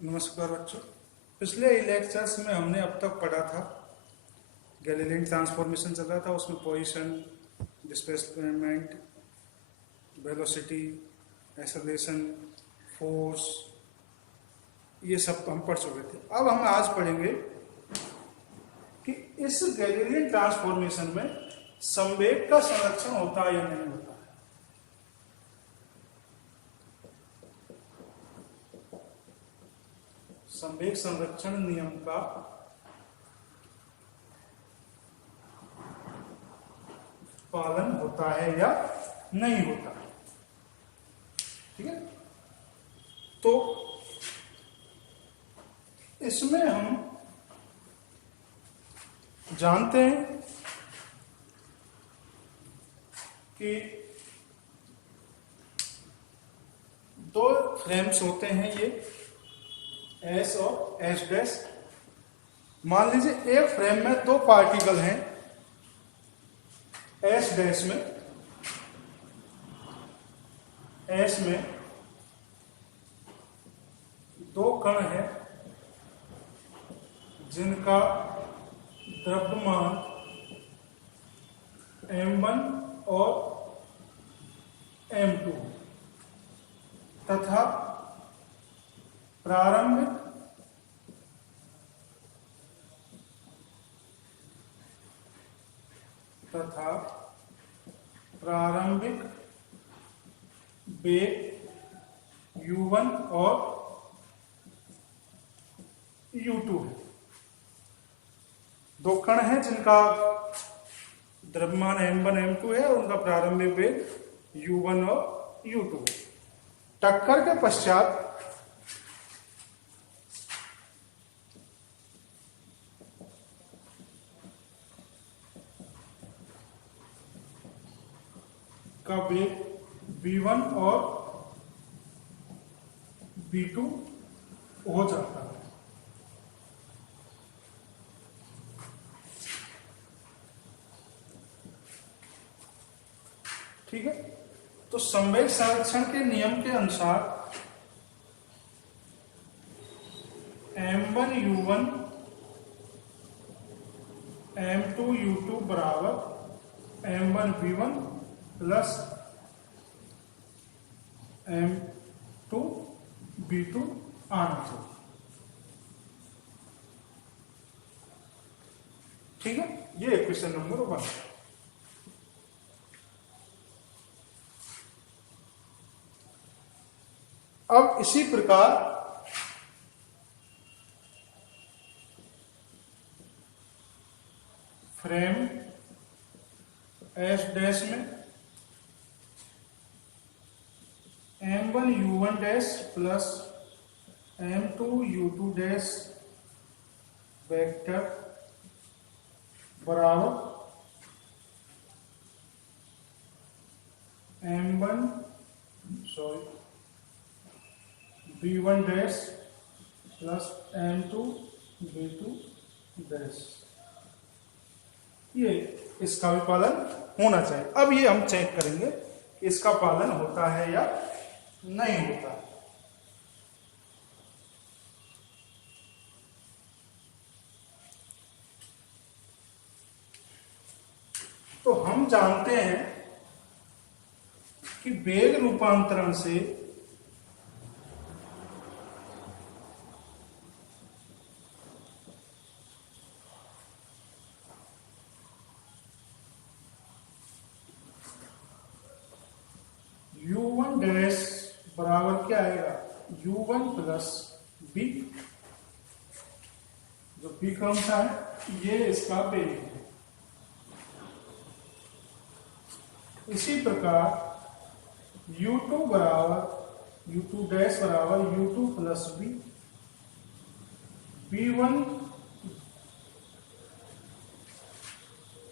नमस्कार बच्चों। पिछले लेक्चर्स में हमने अब तक पढ़ा था गैलीलियन ट्रांसफॉर्मेशन चल रहा था, उसमें position, displacement, velocity, acceleration, force, ये सब हम पढ़ चुके थे। अब हम आज पढ़ेंगे कि इस गैलीलियन ट्रांसफॉर्मेशन में संवेग का संरक्षण होता है या नहीं होता है। संवेग संरक्षण नियम का पालन होता है या नहीं होता है। ठीक है, तो इसमें हम जानते हैं कि दो फ्रेम्स होते हैं, ये एस और एस डैश। मान लीजिए एक फ्रेम में दो पार्टिकल हैं, एस डैश में, एस में दो कण हैं जिनका द्रव्यमान m1 और m2 तथा प्रारंभिक वेग u1 और u2 है। दो कण हैं जिनका द्रव्यमान m1 m2 है और उनका प्रारंभिक वेग u1 और u2 है। टक्कर के पश्चात का वेग v1 और v2 हो जाता है। ठीक है, तो संवेग संरक्षण के नियम के अनुसार m1 u1 m2 u2 बराबर m1 v1 plus m2 v2 आना चाहिए। ठीक है, ये क्वेश्चन नंबर 1। अब इसी प्रकार फ्रेम एस डैश में m1 u1 dash plus m2 u2 dash vector बराबर v1 dash plus m2 v2 dash, ये इसका भी पालन होना चाहिए। अब ये हम चेक करेंगे कि इसका पालन होता है या नहीं होता। तो हम जानते हैं कि वेग रूपांतरण से u1 डैश बराबर क्या आएगा, u1 प्लस b। जो b कौन सा है, ये इसका वेग है। इसी प्रकार u2 बराबर u2 डैश बराबर u2 plus b, b1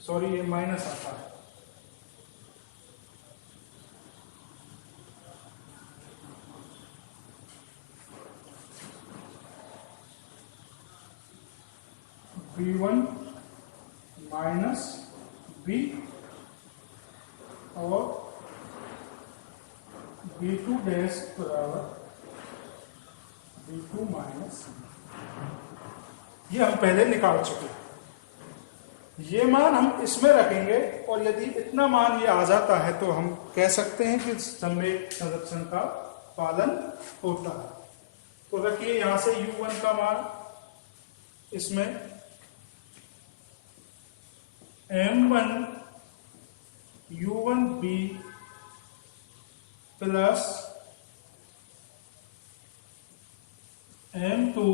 sorry ये माइनस आता है, b1 माइनस b और b2 डैश बराबर v2 माइनस, ये हम पहले निकाल चुके हैं। ये मान हम इसमें रखेंगे और यदि इतना मान ये आ जाता है तो हम कह सकते हैं कि संवेग संरक्षण का पालन होता है। तो रखिए यहां से u1 का मान इसमें m1 u1b plus m2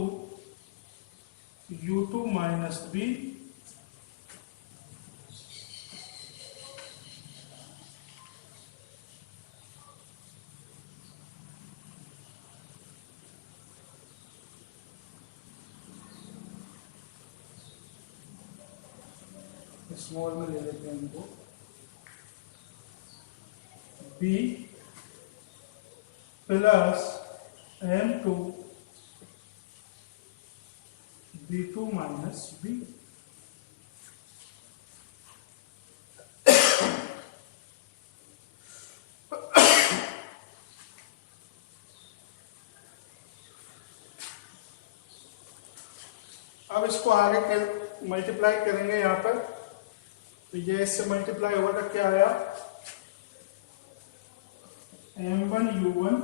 u2 minus b small में ले लेते हैं इनको, b plus m2 b2 minus b। अब इसको आगे मल्टीप्लाई करेंगे यहां पर, तो ये इससे मल्टीप्लाई होगा तो क्या आया, m1 u1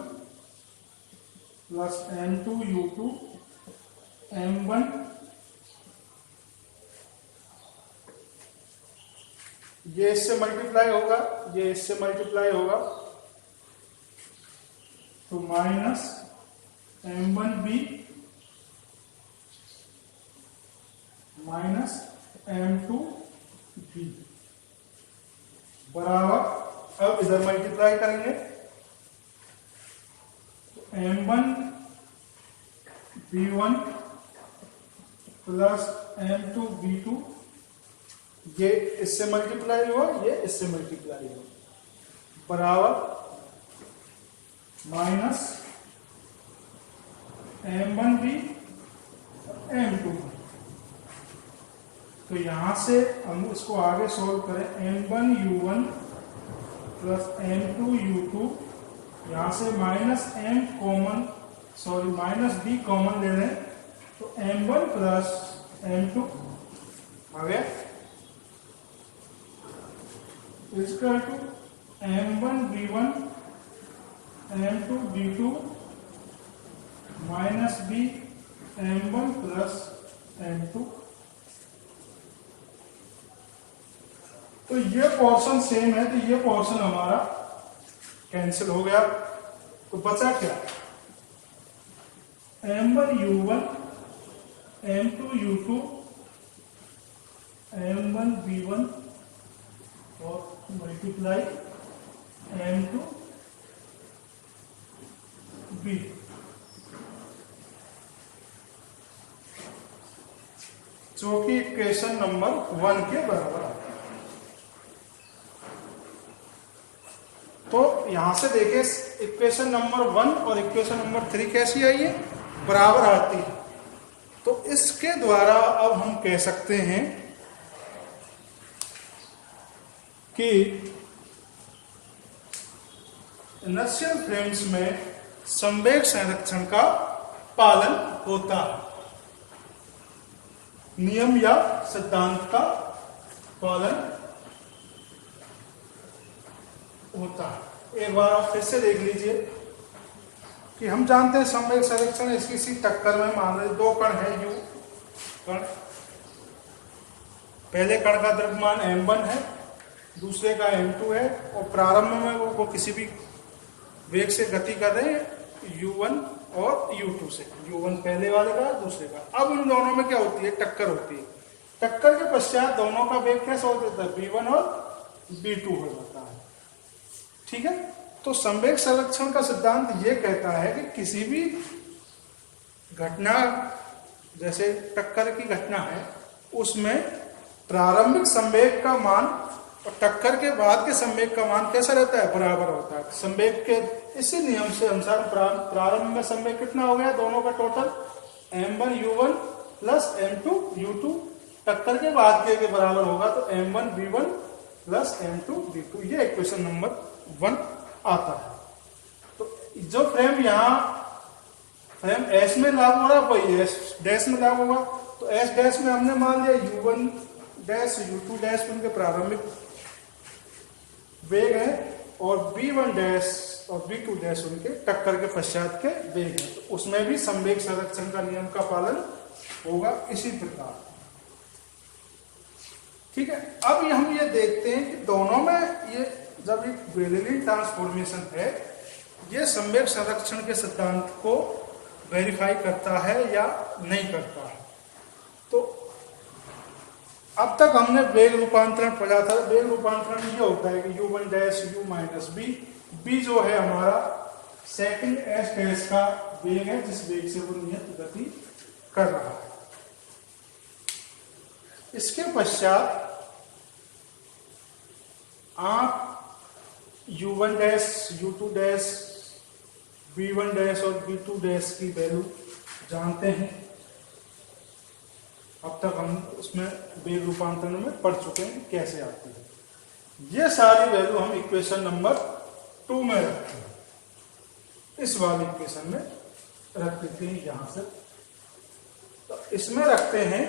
plus m2 u2 m1 ये इससे मल्टीप्लाई होगा, ये इससे मल्टीप्लाई होगा, तो माइनस m1b माइनस m2b बराबर, अब इधर मल्टीप्लाई करेंगे तो m1 b1 plus m2 b2, ये इससे मल्टीप्लाई हुआ, ये इससे मल्टीप्लाई हुआ, बराबर माइनस m1b m2। तो यहां से हम इसको आगे सॉल्व करें, m1 u1 plus m2 u2, यहां से minus m common, sorry minus b common ले लें, तो m1 प्लस m2 आ गया, इसका to m1 b1 m2 b2 minus b m1 plus m2। तो ये पोर्शन सेम है, तो ये पोर्शन हमारा कैंसिल हो गया, तो बचा क्या, m1 u1 m2 u2 m1 b1 और मल्टीप्लाई m2 b, जो कि इक्वेशन नंबर 1 के बराबर आता है। तो यहां से देखिए इक्वेशन नंबर 1 और इक्वेशन नंबर 3 कैसी आई है, बराबर आती है। तो इसके द्वारा अब हम कह सकते हैं कि इनर्शियल फ्रेम्स में संवेग संरक्षण का पालन होता है, नियम या सिद्धांत का पालन होता है। एक बार आप फिर से देख लीजिए कि हम जानते हैं संवेग संरक्षण इसी टक्कर में, मान लीजिए दो कण है u कण, पहले कण का द्रव्यमान m1 है, दूसरे का m2 है, और प्रारंभ में वो किसी भी वेग से गति कर रहे हैं u1 और u2 से, u1 पहले वाले का दूसरे का। अब उन दोनों में क्या होती है, टक्कर होती है। टक्कर के पश्चात दोनों का वेग कैसे हो जाता है, v1 और v2 हो जाता है, ठीक है। तो संवेग संरक्षण का सिद्धांत ये कहता है कि किसी भी घटना, जैसे टक्कर की घटना है, उसमें प्रारंभिक संवेग का मान और टक्कर के बाद के संवेग का मान कैसा रहता है, बराबर होता है। संवेग के इसी नियम से अनुसार प्रारंभ में संवेग कितना हो गया, दोनों का total m1 u1 plus m2 u2, टक्कर के बाद के बराबर होगा, तो m1 v1 plus m2 v2। ये इक्वेशन नंबर 1 आता है। तो जो फ्रेम यहाँ फ्रेम एस में लागू हो रहा है वही एस डैश में लागू होगा। तो एस डैश में हमने मान लिया u1 डैश u2 डैश उनके प्रारंभिक वेग है और b1 डैश और b2 डैश उनके टक्कर के पश्चात के वेग है। तो उसमें भी संवेग संरक्षण का नियम का पालन होगा इसी प्रकार। ठीक है, अब हम ये देखते हैं कि दोनों में ये जब एक वेलेलिन ट्रांसफॉर्मेशन है ये संवेग संरक्षण के सिद्धांत को वेरीफाई करता है या नहीं करता है। तो अब तक हमने वेग रूपांतरण पढ़ा था। वेग रूपांतरण ये होता है कि u1 dash u minus b जो है हमारा सेकंड एस डैश का वेग है जिस वेग से वो नियत गति कर रहा है। इसके पश्चात आप u1 dash u2 dash b1 dash और b2 डैश की वैल्यू जानते हैं। अब तक हम उसमें वेग रूपांतरण में पढ़ चुके हैं कैसे आती है। ये सारी वैल्यू हम इक्वेशन नंबर 2 में रखते हैं, इस वाली इक्वेशन में रख देते हैं यहां से। तो इसमें रखते हैं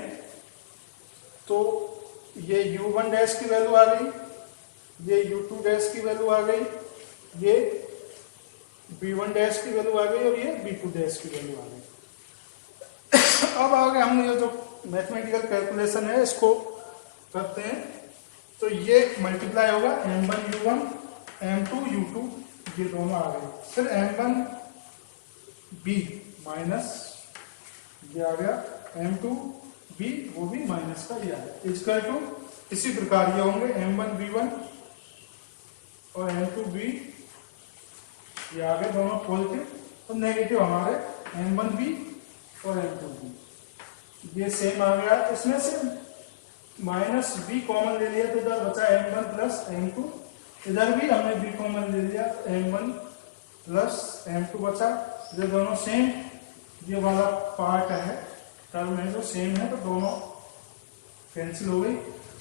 तो ये u1 डैश की वैल्यू आ गई, ये u2 डैश की वैल्यू आ गई, ये b1 डैश की वैल्यू आ गई और ये b2 डैश की वैल्यू आ गई। अब आगे हम ये जो मैथमेटिकल कैलकुलेशन है इसको करते हैं। तो ये मल्टीप्लाई होगा m1 u1 m2 u2 ये दोनों आ गए, फिर m1 b माइनस ये आ गया m2 b वो भी माइनस का ये आ गया इक्वल टू इसी प्रकार ये होंगे m1 b1 और m2 b ये आ गए दोनों पॉजिटिव और नेगेटिव हमारे m1 b और m2 b ये सेम आ गया। इसमें से माइनस b कॉमन ले लिया तो इधर बचा m1 प्लस m2, इधर भी हमने b कॉमन ले लिया m1 प्लस m2 बचा। ये दोनों सेम ये वाला पार्ट है टर्म है जो सेम है तो दोनों कैंसिल हो गई।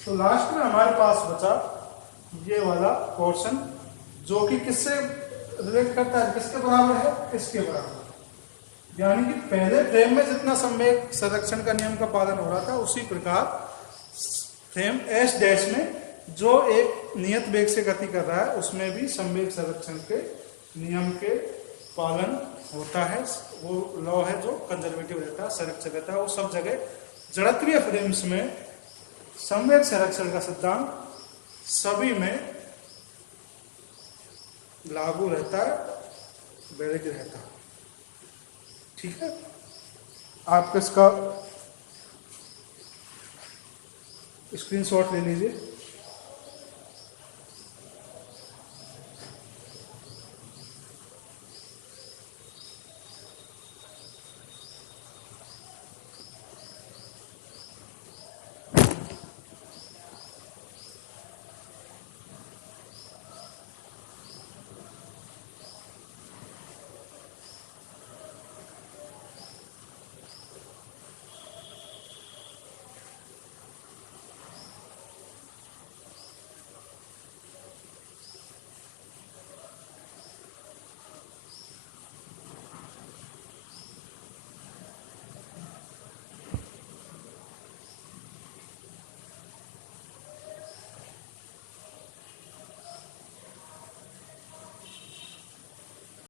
तो लास्ट में हमारे पास बचा ये वाला पोर्शन जो कि किससे रिलेट करता है, किसके बराबर है, इसके बराबर। यानी कि पहले फ्रेम में जितना संवेग संरक्षण का नियम का पालन हो रहा था उसी प्रकार फ्रेम एस डैश में जो एक नियत वेग से गति कर रहा है उसमें भी संवेग संरक्षण के नियम के पालन होता है। वो लॉ है जो कंजर्वेटिव रहता है, संरक्षक रहता है। वो सब जगह जड़त्वीय फ्रेम्स में संवेग संरक्षण का सिद्धांत सभी में लागू रहता है, वैलिड रहता है। ठीक है, आप इसका स्क्रीनशॉट ले लीजिए।